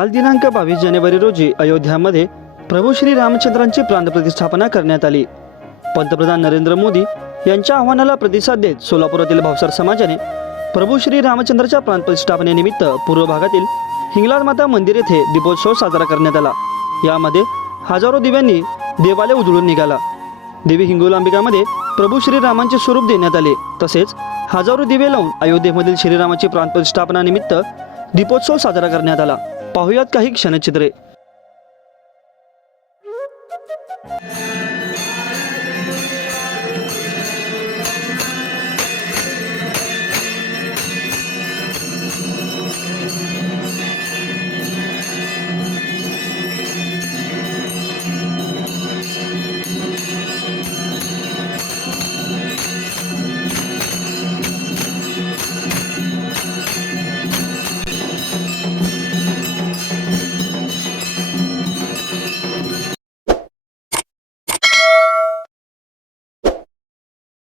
काल दिनांक 22 जानेवारी रोजी अयोध्यामध्ये प्रभू श्री रामचंद्रांची प्राणप्रतिष्ठापना करण्यात आली। पंतप्रधान नरेंद्र मोदी यांच्या आव्हानाला प्रतिसाद देत सोलापुरातील भावसार समाजाने प्रभू श्री रामचंद्राच्या प्राणप्रतिष्ठापनेनिमित्त पूर्व भागातील हिंगलाज माता मंदिर येथे दीपोत्सव साजरा करण्यात आला। यामध्ये हजारो दिव्यांनी देवालय उजळून निघाला। देवी हिंगोलांबिकामध्ये प्रभू श्रीरामांचे स्वरूप देण्यात आले। तसेच हजारो दिवे लावून अयोध्येमधील श्रीरामाची प्राणप्रतिष्ठापनानिमित्त दीपोत्सव साजरा करण्यात आला। पाहुयात काही क्षणचित्रे।